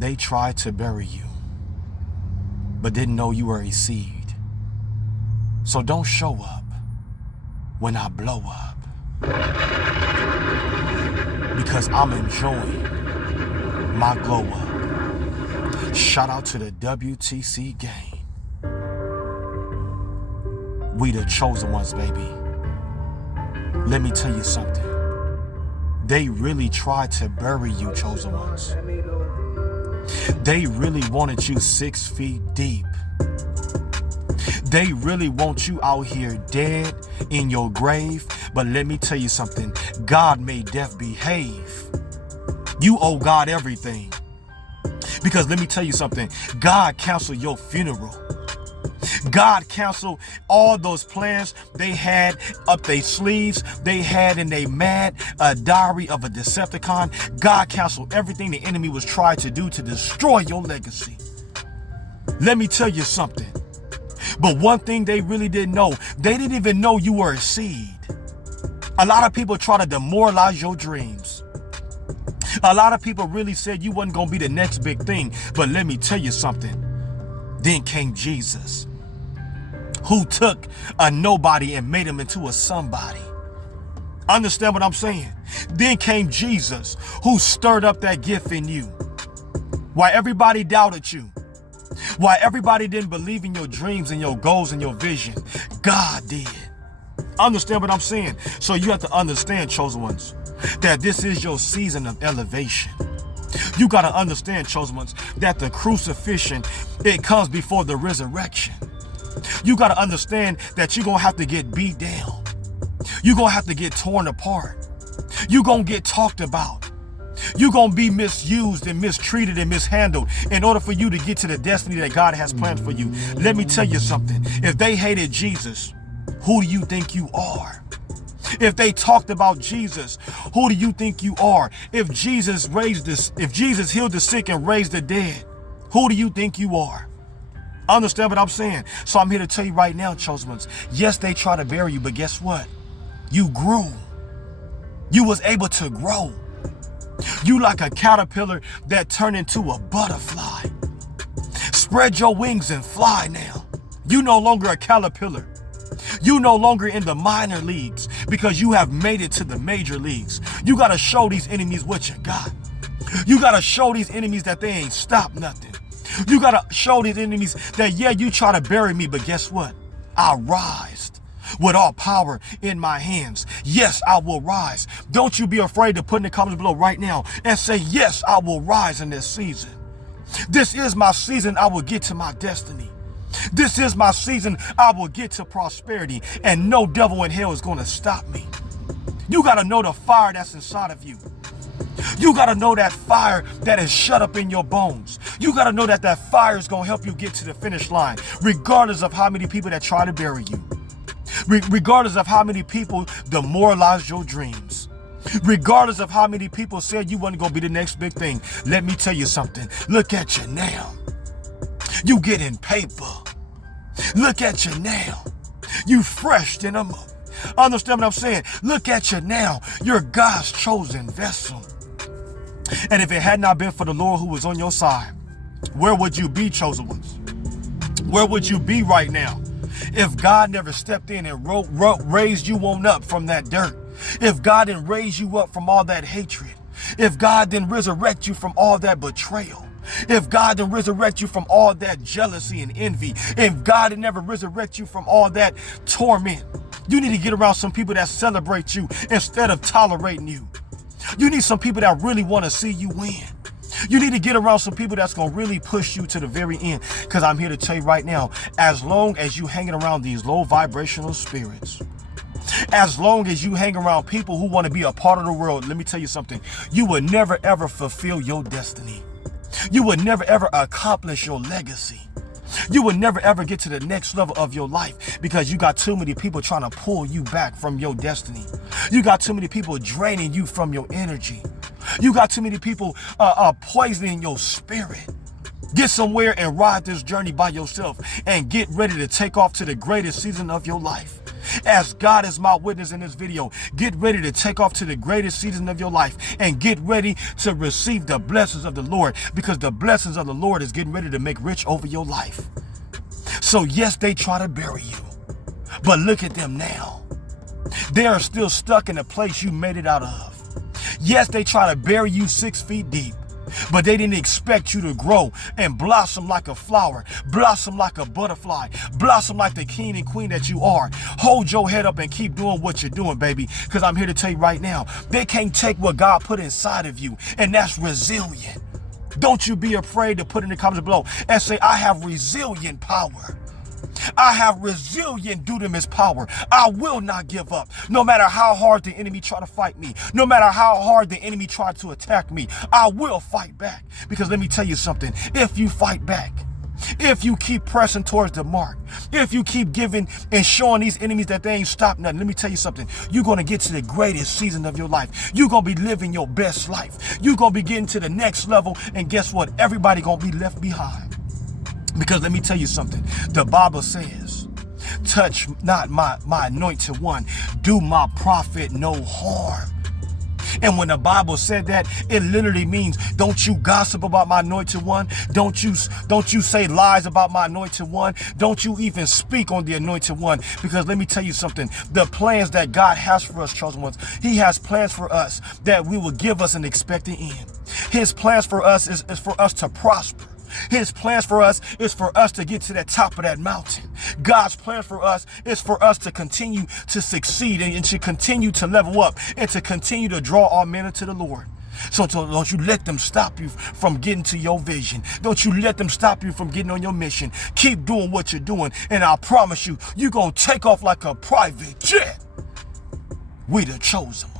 They tried to bury you, but didn't know you were a seed. So don't show up when I blow up, because I'm enjoying my glow up. Shout out to the W.T.C Gang. We the chosen ones, baby. Let me tell you something. They really tried to bury you, chosen ones. They really wanted you 6 feet deep. They really want you out here dead in your grave. But let me tell you something. God made death behave. You owe God everything. Because let me tell you something. God canceled your funeral. God canceled all those plans they had up their sleeves. They had in their mad diary of a Decepticon. God canceled everything the enemy was trying to do to destroy your legacy. Let me tell you something. But one thing they really didn't know, they didn't even know you were a seed. A lot of people try to demoralize your dreams. A lot of people really said you wasn't going to be the next big thing. But let me tell you something. Then came Jesus, who took a nobody and made him into a somebody. Understand what I'm saying? Then came Jesus, who stirred up that gift in you. While everybody doubted you, while everybody didn't believe in your dreams and your goals and your vision, God did. Understand what I'm saying? So you have to understand, chosen ones, that this is your season of elevation. You got to understand, chosen ones, that the crucifixion, it comes before the resurrection. You got to understand that you're going to have to get beat down. You're going to have to get torn apart. You're going to get talked about. You're going to be misused and mistreated and mishandled in order for you to get to the destiny that God has planned for you. Let me tell you something. If they hated Jesus, who do you think you are? If they talked about Jesus, who do you think you are? If Jesus healed the sick and raised the dead, who do you think you are? Understand what I'm saying? So I'm here to tell you right now, chosen ones. Yes, they try to bury you, but guess what? You grew. You was able to grow. You like a caterpillar that turned into a butterfly. Spread your wings and fly now. You no longer a caterpillar. You no longer in the minor leagues because you have made it to the major leagues. You got to show these enemies what you got. You got to show these enemies that they ain't stopped nothing. You got to show these enemies that, yeah, you try to bury me, but guess what? I rise with all power in my hands. Yes, I will rise. Don't you be afraid to put in the comments below right now and say, yes, I will rise in this season. This is my season. I will get to my destiny. This is my season. I will get to prosperity, and no devil in hell is going to stop me. You got to know the fire that's inside of you. You got to know that fire that is shut up in your bones. You got to know that that fire is going to help you get to the finish line, regardless of how many people that try to bury you. Regardless of how many people demoralize your dreams. Regardless of how many people said you wasn't going to be the next big thing. Let me tell you something. Look at you now. You getting paper. Look at you now. You fresh in them up. Understand what I'm saying? Look at you now. You're God's chosen vessel. And if it had not been for the Lord who was on your side, where would you be, chosen ones? Where would you be right now? If God never stepped in and raised you on up from that dirt, if God didn't raise you up from all that hatred, if God didn't resurrect you from all that betrayal, if God didn't resurrect you from all that jealousy and envy, if God didn't never resurrect you from all that torment, you need to get around some people that celebrate you instead of tolerating you. You need some people that really want to see you win. You need to get around some people that's going to really push you to the very end. Because I'm here to tell you right now, as long as you hanging around these low vibrational spirits, as long as you hang around people who want to be a part of the world, let me tell you something, you will never ever fulfill your destiny. You will never ever accomplish your legacy. You will never ever get to the next level of your life because you got too many people trying to pull you back from your destiny. You got too many people draining you from your energy. You got too many people poisoning your spirit. Get somewhere and ride this journey by yourself and get ready to take off to the greatest season of your life. As God is my witness in this video, get ready to take off to the greatest season of your life and get ready to receive the blessings of the Lord, because the blessings of the Lord is getting ready to make rich over your life. So yes, they try to bury you, but look at them now. They are still stuck in the place you made it out of. Yes, they try to bury you 6 feet deep, but they didn't expect you to grow and blossom like a flower, blossom like a butterfly, blossom like the king and queen that you are. Hold your head up and keep doing what you're doing, baby, because I'm here to tell you right now, they can't take what God put inside of you, and that's resilient. Don't you be afraid to put in the comments below and say, I have resilient power. I have resilient dunamis power. I will not give up. No matter how hard the enemy try to fight me, no matter how hard the enemy try to attack me, I will fight back. Because let me tell you something, if you fight back, if you keep pressing towards the mark, if you keep giving and showing these enemies that they ain't stopped nothing, let me tell you something, you're going to get to the greatest season of your life. You're going to be living your best life. You're going to be getting to the next level, and guess what? Everybody going to be left behind. Because let me tell you something, the Bible says, touch not my anointed one, do my prophet no harm. And when the Bible said that, it literally means, don't you gossip about my anointed one. Don't you say lies about my anointed one. Don't you even speak on the anointed one. Because let me tell you something, the plans that God has for us, chosen ones, he has plans for us that we will give us an expected end. His plans for us is for us to prosper. His plans for us is for us to get to the top of that mountain. God's plan for us is for us to continue to succeed and to continue to level up and to continue to draw all men into the Lord. So don't you let them stop you from getting to your vision. Don't you let them stop you from getting on your mission. Keep doing what you're doing, and I promise you, you're going to take off like a private jet. We the chosen one.